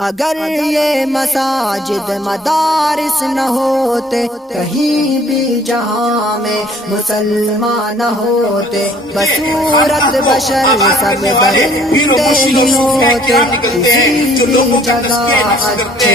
اگر یہ مساجد مدارس نہ ہوتے، کہیں بھی جہاں میں مسلمان نہ ہوتے، بصورت بشر سب درندے ہی ہوتے، کسی بھی جگہ اچھے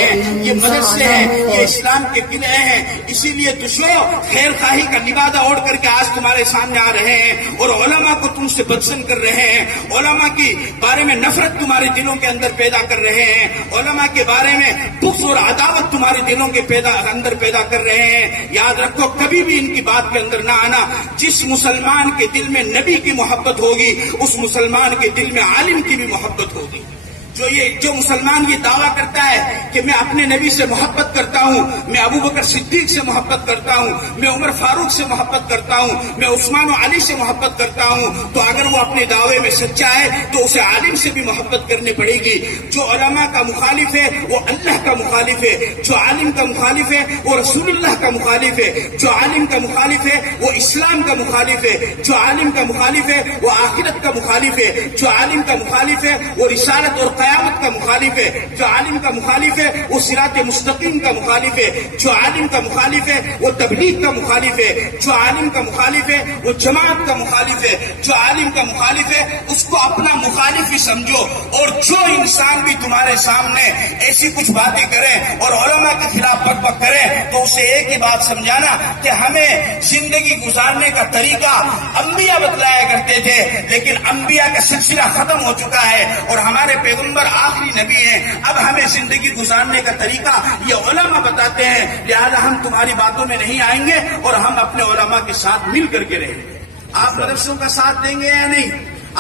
انسان یہ اسلام کے قلعے ہیں۔ اسی لیے دشمنوں خیر خواہی کا لبادہ اوڑھ کر کے آج تمہارے سامنے آ رہے ہیں اور علماء کو تم سے بدسن کر رہے ہیں، علماء کی بارے میں نفرت تمہارے دلوں کے اندر پیدا کر رہے ہیں، علماء کے بارے میں بغض اور عداوت تمہارے دلوں کے اندر پیدا کر رہے ہیں۔ یاد رکھو کبھی بھی ان کی بات کے اندر نہ آنا۔ جس مسلمان کے دل میں نبی کی محبت ہوگی، اس مسلمان کے دل میں عالم کی بھی محبت ہوگی۔ جو مسلمان یہ دعویٰ کرتا ہے کہ میں اپنے نبی سے محبت کرتا ہوں، میں ابو بکر صدیق سے محبت کرتا ہوں، میں عمر فاروق سے محبت کرتا ہوں، میں عثمان و علی سے محبت کرتا ہوں، تو اگر وہ اپنے دعوے میں سچا ہے تو اسے عالم سے بھی محبت کرنی پڑے گی۔ جو علماء کا مخالف ہے وہ اللہ کا مخالف ہے، جو عالم کا مخالف ہے وہ رسول اللہ کا مخالف ہے، جو عالم کا مخالف ہے وہ اسلام کا مخالف ہے، جو عالم کا مخالف ہے وہ آخرت کا مخالف ہے، جو عالم کا مخالف ہے وہ رسالت اور قیامت کا مخالف ہے، جو عالم کا مخالف ہے وہ صراط مستقیم کا مخالف ہے، جو عالم کا مخالف ہے وہ تبلیغ کا مخالف ہے، جو عالم کا مخالف ہے وہ جماعت کا مخالف ہے، جو عالم کا مخالف ہے اس کو اپنا مخالف ہی سمجھو۔ اور جو انسان بھی تمہارے سامنے ایسی کچھ باتیں کرے اور علماء کے خلاف بک کرے تو اسے ایک ہی بات سمجھانا کہ ہمیں زندگی گزارنے کا طریقہ انبیاء بتلایا کرتے تھے، لیکن انبیاء کا سلسلہ ختم ہو چکا ہے اور ہمارے پیغمبر آخری نبی ہیں۔ اب ہمیں زندگی گزارنے کا طریقہ یہ علماء بتاتے ہیں، لہذا ہم تمہاری باتوں میں نہیں آئیں گے اور ہم اپنے علماء کے ساتھ مل کر کے رہیں گے۔ آپ مدرسوں کا ساتھ دیں گے یا نہیں؟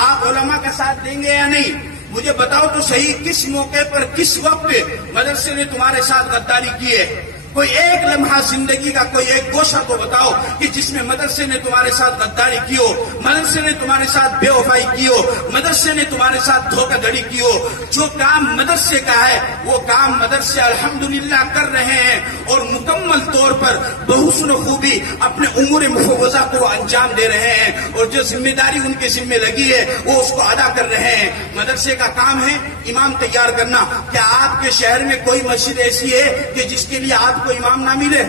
آپ علماء کا ساتھ دیں گے یا نہیں؟ مجھے بتاؤ تو صحیح، کس موقع پر کس وقت مدرسے نے تمہارے ساتھ غداری کی ہے؟ کوئی ایک لمحہ زندگی کا کوئی ایک گوشہ کو بتاؤ کہ جس میں مدرسے نے تمہارے ساتھ غداری کی ہو، مدرسے نے تمہارے ساتھ بے وفائی کی ہو، مدرسے نے تمہارے ساتھ دھوکہ دھڑی کی ہو۔ جو کام مدرسے کا ہے وہ کام مدرسے الحمدللہ کر رہے ہیں اور مکمل طور پر بحسن خوبی اپنے امور مفوضہ کو انجام دے رہے ہیں، اور جو ذمہ داری ان کے ذمہ لگی ہے وہ اس کو ادا کر رہے ہیں۔ مدرسے کا کام ہے امام تیار کرنا۔ کیا آپ کے شہر میں کوئی مسجد ایسی ہے کہ جس کے لیے آپ کو امام نہ ملے؟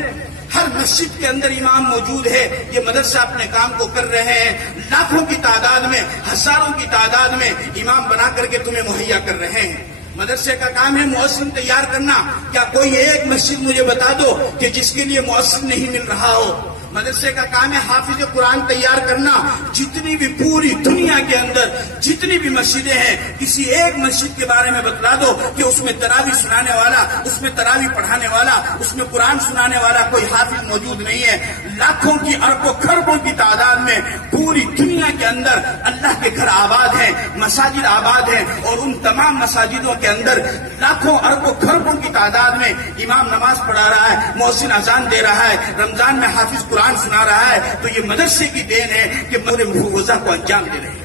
ہر مسجد کے اندر امام موجود ہے۔ یہ مدرسہ اپنے کام کو کر رہے ہیں، لاکھوں کی تعداد میں، ہزاروں کی تعداد میں امام بنا کر کے تمہیں مہیا کر رہے ہیں۔ مدرسے کا کام ہے مؤذن تیار کرنا۔ کیا کوئی ایک مسجد مجھے بتا دو کہ جس کے لیے مؤذن نہیں مل رہا ہو؟ مدرسے کا کام ہے حافظ قرآن تیار کرنا۔ جتنی بھی پوری دنیا کے اندر جتنی بھی مسجدیں ہیں، کسی ایک مسجد کے بارے میں بتلا دو کہ اس میں تراویح سنانے والا، اس میں تراویح پڑھانے والا، اس میں قرآن سنانے والا کوئی حافظ موجود نہیں ہے۔ لاکھوں کی اربوں کھربوں کی تعداد میں پوری دنیا کے اندر اللہ کے گھر آباد ہیں، مساجد آباد ہیں، اور ان تمام مساجدوں کے اندر لاکھوں اربوں کھربوں کی تعداد میں امام نماز پڑھا رہا ہے، مؤذن اذان دے رہا ہے، رمضان میں حافظ قرآن سنا رہا ہے۔ تو یہ مدرسے کی دین ہے کہ پورے مفوضہ کو انجام دے رہے ہیں۔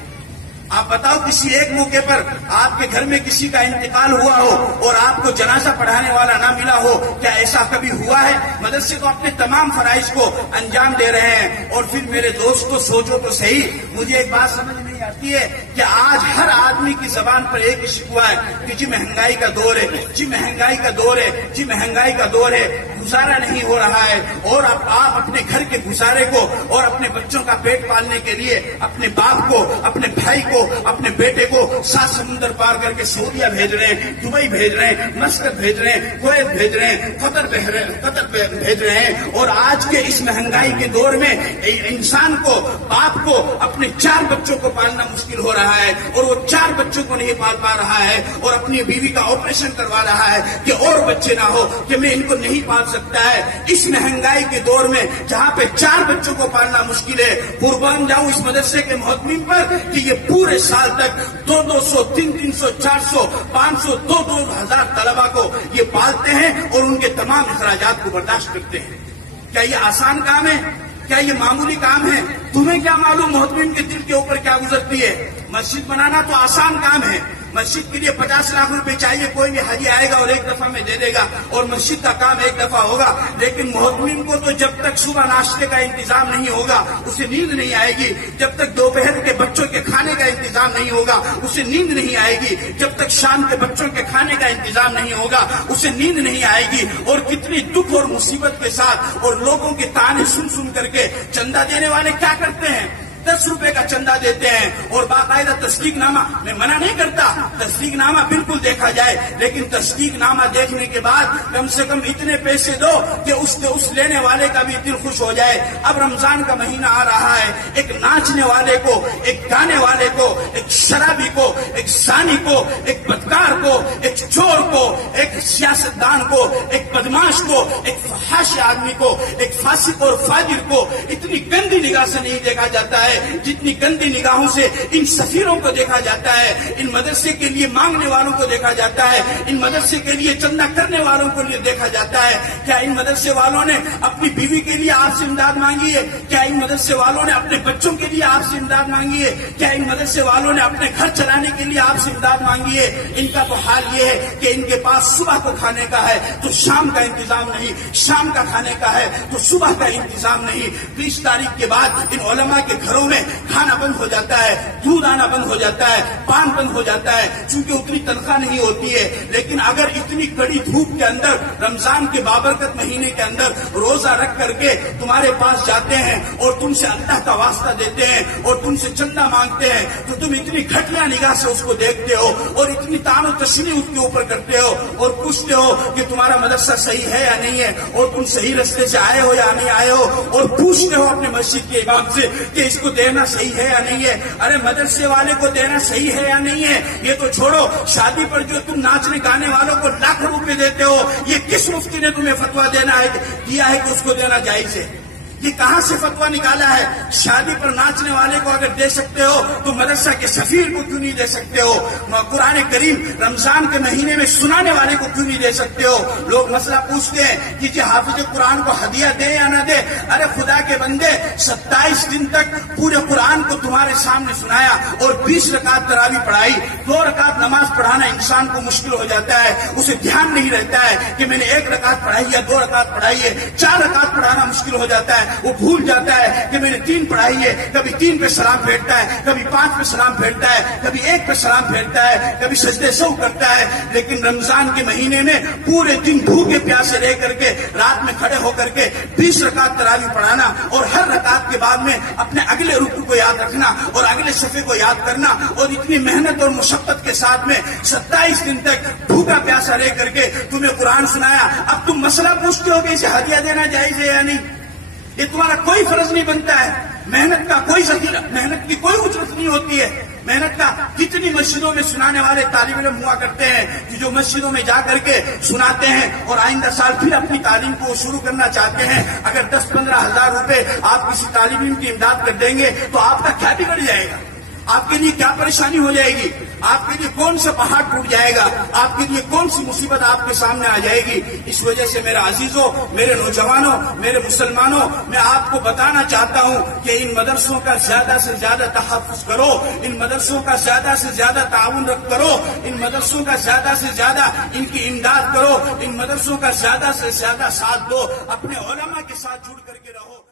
آپ بتاؤ کسی ایک موقع پر آپ کے گھر میں کسی کا انتقال ہوا ہو اور آپ کو جنازہ پڑھانے والا نہ ملا ہو؟ کیا ایسا کبھی ہوا ہے؟ مدرسے تو اپنے تمام فرائض کو انجام دے رہے ہیں۔ اور پھر میرے دوستو سوچو تو صحیح، مجھے ایک بات سمجھ نہیں آتی ہے کہ آج ہر آدمی کی زبان پر ایک ہی شکوہ ہے کہ جی مہنگائی کا دور ہے، جی مہنگائی کا دور ہے، جی مہنگائی کا دور ہے، گزارا نہیں ہو رہا ہے۔ اور اب آپ اپنے گھر کے گزارے کو اور اپنے بچوں کا پیٹ پالنے کے لیے اپنے باپ کو، اپنے بھائی کو، اپنے بیٹے کو 7 سمندر پار کر کے سعودیہ بھیج رہے ہیں، دبئی بھیج رہے ہیں، مسقط بھیج رہے ہیں، کویت بھیج رہے ہیں، قطر بھیج رہے ہیں۔ اور آج کے اس مہنگائی کے دور میں انسان کو، باپ کو اپنے 4 بچوں کو پالنا مشکل ہو رہا ہے، اور وہ 4 بچوں کو نہیں پال پا رہا ہے، اور اپنی بیوی کا آپریشن کروا رہا ہے کہ اور بچے نہ ہو، کہ میں ان کو نہیں پال سکتا ہے۔ اس مہنگائی کے دور میں جہاں پہ 4 بچوں کو پالنا مشکل ہے، قربان جاؤں اس مدرسے کے محتمین پر کہ یہ پورے سال تک 200 300 400 500 2,000 طلبا کو یہ پالتے ہیں اور ان کے تمام اخراجات کو برداشت کرتے ہیں۔ کیا یہ آسان کام ہے؟ کیا یہ معمولی کام ہے؟ تمہیں کیا معلوم محتمین کے دل کے اوپر کیا گزرتی ہے؟ مسجد بنانا تو آسان کام ہے، مسجد کے لیے 50 لاکھ روپے چاہیے، کوئی بھی حاجی آئے گا اور ایک دفعہ میں دے دے گا اور مسجد کا کام ایک دفعہ ہوگا، لیکن محتمین کو تو جب تک صبح ناشتے کا انتظام نہیں ہوگا اسے نیند نہیں آئے گی، جب تک دوپہر کے بچوں کے کھانے کا انتظام نہیں ہوگا اسے نیند نہیں آئے گی، جب تک شام کے بچوں کے کھانے کا انتظام نہیں ہوگا اسے نیند نہیں آئے گی۔ اور کتنی دکھ اور مصیبت کے ساتھ اور لوگوں کے تانے سن سن کر کے چندہ دینے والے کیا کرتے ہیں، 10 روپے کا چندہ دیتے ہیں اور باقاعدہ تصدیق نامہ، میں منع نہیں کرتا تصدیق نامہ بالکل دیکھا جائے، لیکن تصدیق نامہ دیکھنے کے بعد کم سے کم اتنے پیسے دو کہ اس لینے والے کا بھی دل خوش ہو جائے۔ اب رمضان کا مہینہ آ رہا ہے، ایک ناچنے والے کو، ایک گانے والے کو، ایک شرابی کو، ایک زانی کو، ایک بدکار کو، ایک چور کو، ایک سیاستدان کو، ایک بدماش کو، ایک فحش آدمی کو، ایک فاسق اور فاجر کو اتنی گندی نگاہ سے نہیں دیکھا جاتا ہے جتنی گندی نگاہوں سے ان سفیروں کو دیکھا جاتا ہے، ان مدرسے کے لیے مانگنے والوں کو دیکھا جاتا ہے، ان مدرسے کے لیے چندہ کرنے والوں کو دیکھا جاتا ہے۔ کیا ان مدرسے والوں نے اپنی بیوی کے لیے آپ سے امداد مانگی ہے؟ کیا ان مدرسے والوں نے اپنے بچوں کے لیے آپ سے امداد مانگی ہے؟ کیا ان مدرسے والوں نے اپنے گھر چلانے کے لیے آپ سے امداد مانگی ہے؟ ان کا تو حال یہ ہے کہ ان کے پاس صبح کو کھانے کا ہے تو شام کا انتظام نہیں، شام کا کھانے کا ہے تو صبح کا انتظام نہیں۔ 20 تاریخ کے بعد ان علماء کے گھروں میں کھانا بند ہو جاتا ہے، دودھ آنا بند ہو جاتا ہے، پان بند ہو جاتا ہے، چونکہ اتنی تنخواہ نہیں ہوتی ہے۔ لیکن اگر اتنی کڑی دھوپ کے اندر رمضان کے بابرکت مہینے کے اندر روزہ رکھ کر کے تمہارے پاس جاتے ہیں اور تم سے اللہ کا واسطہ دیتے ہیں اور تم سے چندہ مانگتے ہیں تو تم اتنی گھٹیا نگاہ سے اس کو دیکھتے ہو اور اتنی تان و تشنی اس کے اوپر کرتے ہو اور پوچھتے ہو کہ تمہارا مدرسہ صحیح ہے یا نہیں ہے اور تم صحیح رستے سے آئے ہو یا نہیں آئے ہو، اور پوچھتے ہو اپنے مسجد کے امام سے کہ اس کو دینا صحیح ہے یا نہیں ہے۔ ارے مدرسے والے کو دینا صحیح ہے یا نہیں ہے یہ تو چھوڑو، شادی پر جو تم ناچنے گانے والوں کو لاکھ روپے دیتے ہو، یہ کس مفتی نے تمہیں فتویٰ دیا ہے کہ اس کو دینا جائز ہے؟ یہ کہاں سے فتویٰ نکالا ہے؟ شادی پر ناچنے والے کو اگر دے سکتے ہو تو مدرسہ کے سفیر کو کیوں نہیں دے سکتے ہو؟ قرآن کریم رمضان کے مہینے میں سنانے والے کو کیوں نہیں دے سکتے ہو؟ لوگ مسئلہ پوچھتے ہیں کہ جی حافظ قرآن کو ہدیہ دے یا نہ دے۔ ارے خدا کے بندے، 27 دن تک پورے قرآن کو تمہارے سامنے سنایا اور 20 رکعت تراویح پڑھائی، 2 رکعت نماز پڑھانا انسان کو مشکل ہو جاتا ہے، اسے دھیان نہیں رہتا ہے کہ میں نے 1 رکعت پڑھائی یا 2 رکعت پڑھائی ہے، 4 رکعت پڑھانا مشکل ہو جاتا ہے، وہ بھول جاتا ہے کہ میں نے 3 پڑھائی ہے، کبھی 3 پہ سلام پھیرتا ہے، کبھی 5 پہ سلام پھیرتا ہے، کبھی 1 پہ سلام پھیرتا ہے، کبھی سجدے سہو کرتا ہے۔ لیکن رمضان کے مہینے میں پورے دن بھوکے پیاسے رہ کر کے رات میں کھڑے ہو کر کے 20 رکعت تراویح پڑھانا اور ہر رکعت کے بعد میں اپنے اگلے رکوع کو یاد رکھنا اور اگلے صفحے کو یاد کرنا اور اتنی محنت اور مشقت کے ساتھ میں 27 دن تک بھوکا پیاسا رہ کر کے تمہیں قرآن سنایا، اب تم مسئلہ پوچھتے ہو کہ اسے ہدیہ دینا جائز ہے یا نہیں؟ یہ تمہارا کوئی فرض نہیں بنتا ہے، محنت کا کوئی ذخیرہ، محنت کی کوئی اجرت نہیں ہوتی ہے۔ محنت کا کتنی مسجدوں میں سنانے والے طالب علم ہوا کرتے ہیں کہ جو مسجدوں میں جا کر کے سناتے ہیں اور آئندہ سال پھر اپنی تعلیم کو شروع کرنا چاہتے ہیں۔ اگر 10-15 ہزار روپے آپ کسی طالب علم کی امداد کر دیں گے تو آپ کا کیا بگڑ جائے گا؟ آپ کے لیے کیا پریشانی ہو جائے گی؟ آپ کے لیے کون سا پہاڑ ٹوٹ جائے گا؟ آپ کے لیے کون سی مصیبت آپ کے سامنے آ جائے گی؟ اس وجہ سے میرے عزیزوں، میرے نوجوانوں، میرے مسلمانوں، میں آپ کو بتانا چاہتا ہوں کہ ان مدرسوں کا زیادہ سے زیادہ تحفظ کرو، ان مدرسوں کا زیادہ سے زیادہ تعاون کرو، ان مدرسوں کا زیادہ سے زیادہ ان کی امداد کرو، ان مدرسوں کا زیادہ سے زیادہ ساتھ دو، اپنے علماء کے ساتھ جڑ کر کے رہو۔